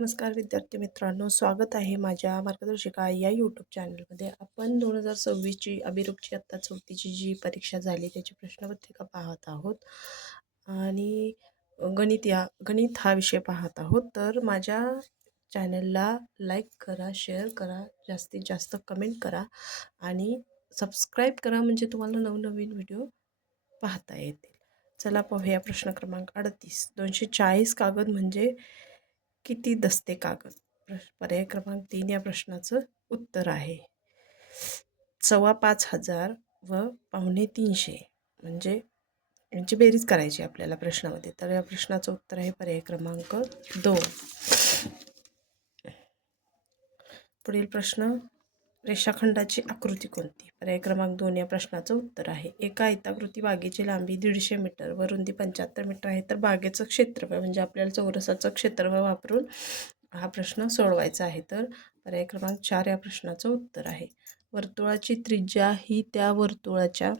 नमस्कार विद्यार्थी मित्रांनो, स्वागत आहे माझ्या मार्गदर्शिका या यूट्यूब चॅनलमध्ये. आपण 2026ची अभिरूपची आत्ता 4थीची जी परीक्षा झाली त्याची प्रश्नपत्रिका पाहत आहोत आणि गणित हा विषय पाहत आहोत. तर माझ्या चॅनलला लाईक करा, शेअर करा, जास्तीत जास्त कमेंट करा आणि सबस्क्राईब करा, म्हणजे तुम्हाला नवनवीन व्हिडिओ पाहता येतील. चला पाहूया प्रश्न क्रमांक 38. 240 कागद म्हणजे किती दस्ते कागद? पर्याय क्रमांक 3 या प्रश्नाचं उत्तर आहे 5,500 व 250 म्हणजे यांची बेरीज करायची आपल्याला प्रश्नामध्ये. तर या प्रश्नाचं उत्तर आहे पर्याय क्रमांक 2. पुढील प्रश्न, रेषाखंडाची आकृती कोणती? पर्याय क्रमांक 2 या प्रश्नाचं उत्तर आहे. एका आयताकृती बागेची लांबी 150 मीटर व रुंदी 75 मीटर आहे. तर बागेचं क्षेत्रफळ म्हणजे आपल्याला चौरसाचं क्षेत्रफळ वापरून हा प्रश्न सोडवायचा आहे. तर पर्याय क्रमांक 4 या प्रश्नाचं उत्तर आहे. वर्तुळाची त्रिज्या ही त्या वर्तुळाच्या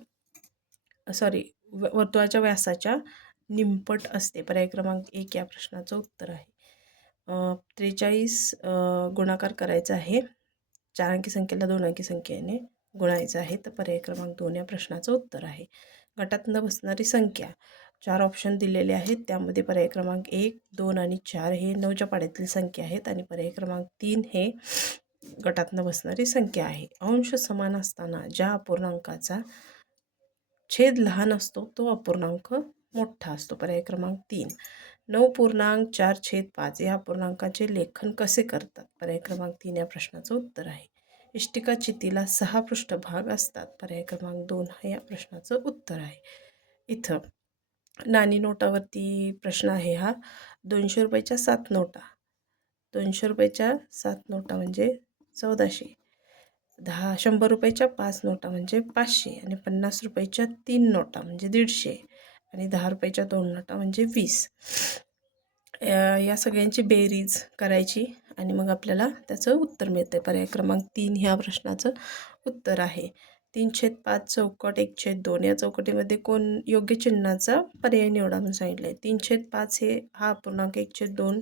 व्यासाच्या निमपट असते. पर्याय क्रमांक 1 या प्रश्नाचं उत्तर आहे. 43 गुणाकार करायचा आहे. 4 अंकी संख्येला 2 अंकी संख्येने गुणायचं आहे. तर पर्याय क्रमांक 2 या प्रश्नाचं उत्तर आहे. गटात न बसणारी संख्या 4 ऑप्शन दिलेले आहेत. त्यामध्ये पर्याय क्रमांक 1, 2 आणि 4 हे 9च्या पाड्यातील संख्या आहेत आणि पर्याय क्रमांक 3 हे गटात न बसणारी संख्या आहे. अंश समान असताना ज्या अपूर्णांकाचा छेद लहान असतो तो अपूर्णांक मोठा असतो. पर्याय क्रमांक 3. 9.4/5 या अपूर्णांकाचे लेखन कसे करतात? पर्याय क्रमांक 3 या प्रश्नाचं उत्तर आहे. इष्टिका चितीला 6 पृष्ठभाग असतात. पर्याय क्रमांक 2 हे या प्रश्नाचं उत्तर आहे. इथं नाणी नोटावरती प्रश्न आहे हा. 200 रुपयाच्या 7 नोटा, 200 रुपयाच्या 7 नोटा म्हणजे 1400, 100 रुपयाच्या 5 नोटा म्हणजे 500 आणि 50 रुपयाच्या 3 नोटा म्हणजे 150 आणि 10 रुपयाच्या 2 नोटा म्हणजे 20. या सगळ्यांची बेरीज करायची आणि मग आपल्याला त्याचं उत्तर मिळतं आहे. पर्याय क्रमांक 3 ह्या प्रश्नाचं उत्तर आहे. 3/5 चौकट 1/2 या चौकटीमध्ये कोण योग्य चिन्हाचा पर्याय निवडा म्हणून सांगितलं आहे. 3/5 हा अपूर्णांक 1/2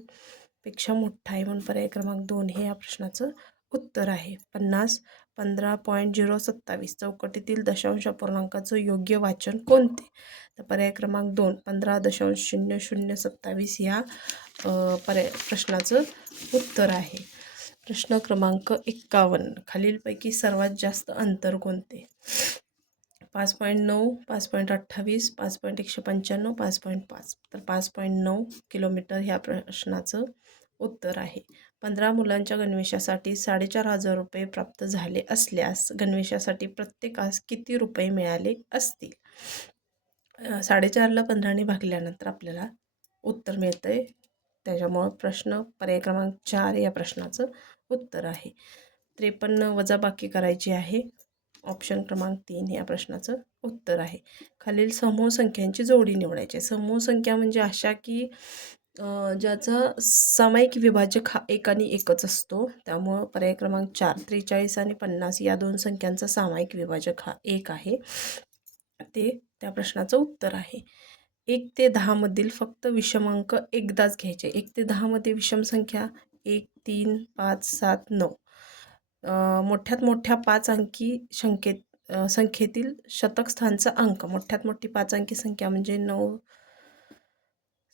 पेक्षा मोठा आहे म्हणून पर्याय क्रमांक 2 हे या प्रश्नाचं उत्तर आहे. 50 15.027 चौकटीतील दशांश अपूर्णांकाचं योग्य वाचन कोणते? तर पर्याय क्रमांक 2 15.0027 या प्रश्नाचं उत्तर आहे. प्रश्न क्रमांक 51. खालीलपैकी सर्वात जास्त अंतर कोणते? 5.9, 5.28, 5.195, 5.5. तर 5.9 किलोमीटर ह्या प्रश्नाचं उत्तर आहे. 15 मुलांच्या गणवेशासाठी 4,500 रुपये प्राप्त झाले असल्यास गणवेशासाठी प्रत्येकास किती रुपये मिळाले असतील? 4,500ला 15ने भागल्यानंतर आपल्याला उत्तर मिळतं आहे. त्याच्यामुळं प्रश्न पर्याय क्रमांक 4 या प्रश्नाचं उत्तर आहे. 53 वजाबाकी करायची आहे. ऑप्शन क्रमांक 3 या प्रश्नाचं उत्तर आहे. खालील समूह संख्यांची जोडी निवडायची. समूह संख्या म्हणजे अशा की ज्याचा सामायिक विभाजक हा 1 आणि 1च असतो. त्यामुळं पर्याय क्रमांक 4 43 आणि 50 या 2 संख्यांचा सामायिक विभाजक हा 1 आहे. ते त्या प्रश्नाचं उत्तर आहे. 1 ते 10 मधील फक्त विषमांक एकदाच घ्यायचे. 1 ते 10 मध्ये विषम संख्या 1, 3, 5, 7, 9. मोठ्यात मोठ्या 5 अंकी संख्येतील शतक स्थानचा अंक. मोठ्यात मोठी 5 अंकी संख्या म्हणजे 9,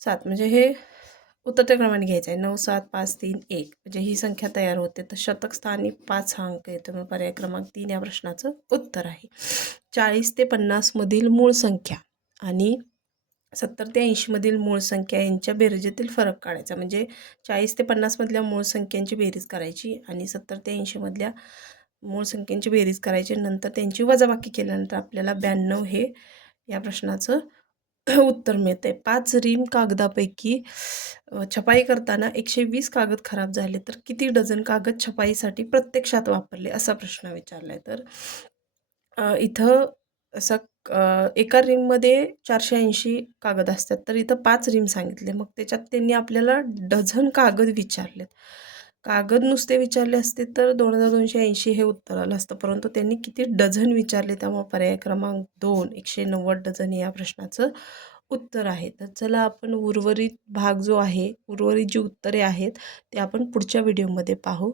7 म्हणजे हे उतरत्या क्रमाने घ्यायचं आहे. 9, 7, 5, 3, 1 म्हणजे ही संख्या तयार होते. तर शतक स्थानी 5 हा अंक येतो. मग पर्याय क्रमांक 3 या प्रश्नाचं उत्तर आहे. 40 ते 50 मधील मूळ संख्या आणि 70 ते 80 मधील मूळ संख्या यांच्या बेरजेतील फरक काढायचा. म्हणजे 40 ते 50 मधल्या मूळ संख्यांची बेरीज करायची आणि 70 ते 80 मधल्या मूळ संख्यांची बेरीज करायची. नंतर त्यांची वजाबाकी केल्यानंतर आपल्याला 92 हे या प्रश्नाचं उत्तर मिळते. 5 रीम कागदापैकी छपाई करताना 120 कागद खराब झाले तर किती डझन कागद छपाईसाठी प्रत्यक्षात वापरले असा प्रश्न विचारला आहे. तर इथं असा एका रिंगमध्ये 480 कागद असतात, तर इथं 5 रिम सांगितले. मग त्याच्यात त्यांनी आपल्याला डझन कागद विचारलेत. कागद नुसते विचारले असते तर 2280 हे उत्तर आलं असतं, परंतु त्यांनी किती डझन विचारले. त्यामुळे पर्याय क्रमांक 2 190 डझन या प्रश्नाचं उत्तर आहे. तर चला आपण उर्वरित भाग जो आहे, उर्वरित जी उत्तरे आहेत ते आपण पुढच्या व्हिडिओमध्ये पाहू.